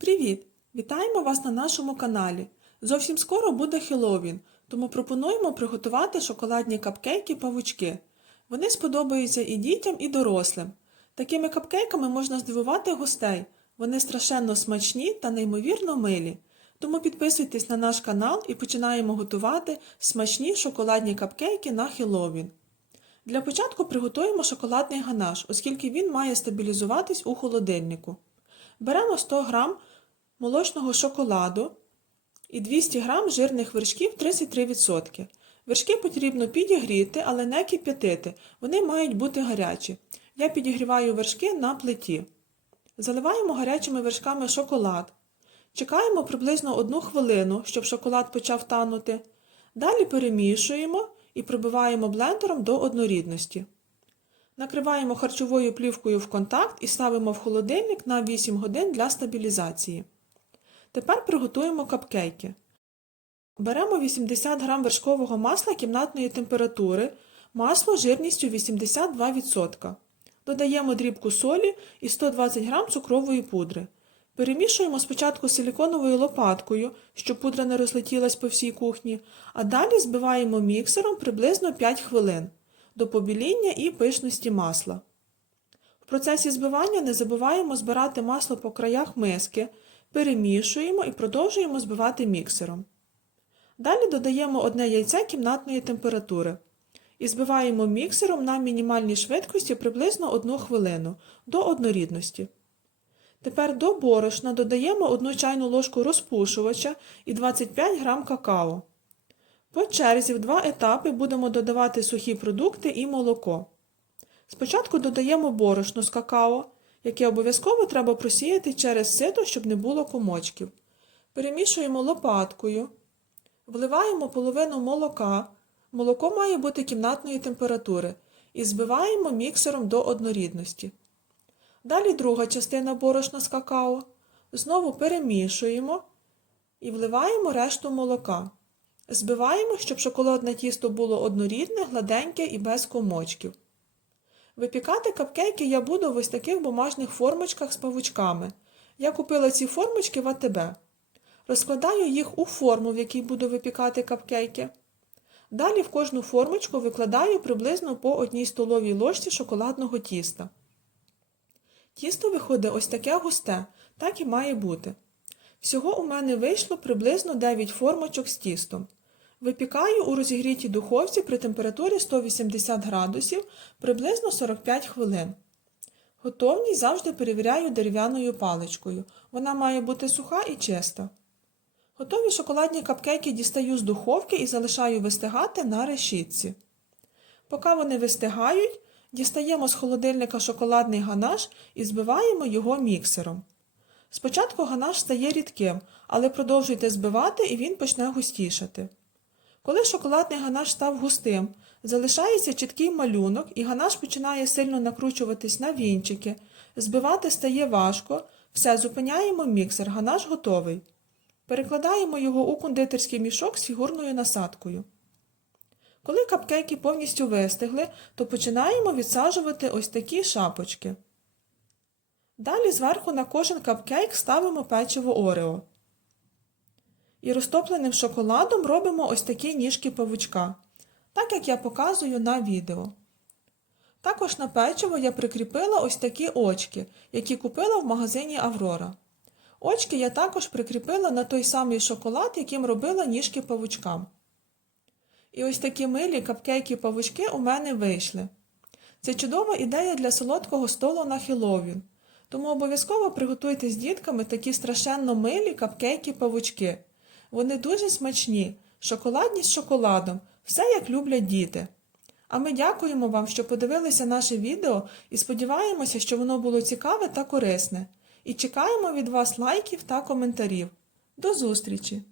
Привіт! Вітаємо вас на нашому каналі. Зовсім скоро буде Хеллоуін, тому пропонуємо приготувати шоколадні капкейки павучки. Вони сподобаються і дітям, і дорослим. Такими капкейками можна здивувати гостей. Вони страшенно смачні та неймовірно милі. Тому підписуйтесь на наш канал і починаємо готувати смачні шоколадні капкейки на Хеллоуін. Для початку приготуємо шоколадний ганаш, оскільки він має стабілізуватись у холодильнику. Беремо 100 г молочного шоколаду і 200 г жирних вершків 33%. Вершки потрібно підігріти, але не кип'ятити. Вони мають бути гарячі. Я підігріваю вершки на плиті. Заливаємо гарячими вершками шоколад. Чекаємо приблизно 1 хвилину, щоб шоколад почав танути. Далі перемішуємо і пробиваємо блендером до однорідності. Накриваємо харчовою плівкою в контакт і ставимо в холодильник на 8 годин для стабілізації. Тепер приготуємо капкейки. Беремо 80 г вершкового масла кімнатної температури, масло жирністю 82%. Додаємо дрібку солі і 120 г цукрової пудри. Перемішуємо спочатку силіконовою лопаткою, щоб пудра не розлетілась по всій кухні, а далі збиваємо міксером приблизно 5 хвилин до побіління і пишності масла. В процесі збивання не забуваємо збирати масло по краях миски, перемішуємо і продовжуємо збивати міксером. Далі додаємо одне яйце кімнатної температури і збиваємо міксером на мінімальній швидкості приблизно 1 хвилину до однорідності. Тепер до борошна додаємо 1 чайну ложку розпушувача і 25 г какао. По черзі в два етапи будемо додавати сухі продукти і молоко. Спочатку додаємо борошно з какао, яке обов'язково треба просіяти через сито, щоб не було комочків. Перемішуємо лопаткою, вливаємо половину молока. Молоко має бути кімнатної температури і збиваємо міксером до однорідності. Далі друга частина борошна з какао. Знову перемішуємо і вливаємо решту молока. Збиваємо, щоб шоколадне тісто було однорідне, гладеньке і без комочків. Випікати капкейки я буду в ось таких бумажних формочках з павучками. Я купила ці формочки в АТБ. Розкладаю їх у форму, в якій буду випікати капкейки. Далі в кожну формочку викладаю приблизно по одній столовій ложці шоколадного тіста. Тісто виходить ось таке густе, так і має бути. Всього у мене вийшло приблизно 9 формочок з тістом. Випікаю у розігрітій духовці при температурі 180 градусів приблизно 45 хвилин. Готовність завжди перевіряю дерев'яною паличкою. Вона має бути суха і чиста. Готові шоколадні капкейки дістаю з духовки і залишаю вистигати на решітці. Поки вони вистигають, дістаємо з холодильника шоколадний ганаш і збиваємо його міксером. Спочатку ганаш стає рідким, але продовжуйте збивати і він почне густішати. Коли шоколадний ганаш став густим, залишається чіткий малюнок і ганаш починає сильно накручуватись на вінчики, збивати стає важко, все зупиняємо міксер, ганаш готовий. Перекладаємо його у кондитерський мішок з фігурною насадкою. Коли капкейки повністю вистигли, то починаємо відсаджувати ось такі шапочки. Далі зверху на кожен капкейк ставимо печиво Орео. І розтопленим шоколадом робимо ось такі ніжки павучка, так як я показую на відео. Також на печиво я прикріпила ось такі очки, які купила в магазині Аврора. Очки я також прикріпила на той самий шоколад, яким робила ніжки павучкам. І ось такі милі капкейки-павучки у мене вийшли. Це чудова ідея для солодкого столу на Хеллоуін. Тому обов'язково приготуйте з дітками такі страшенно милі капкейки-павучки. Вони дуже смачні, шоколадні з шоколадом, все як люблять діти. А ми дякуємо вам, що подивилися наше відео і сподіваємося, що воно було цікаве та корисне. І чекаємо від вас лайків та коментарів. До зустрічі!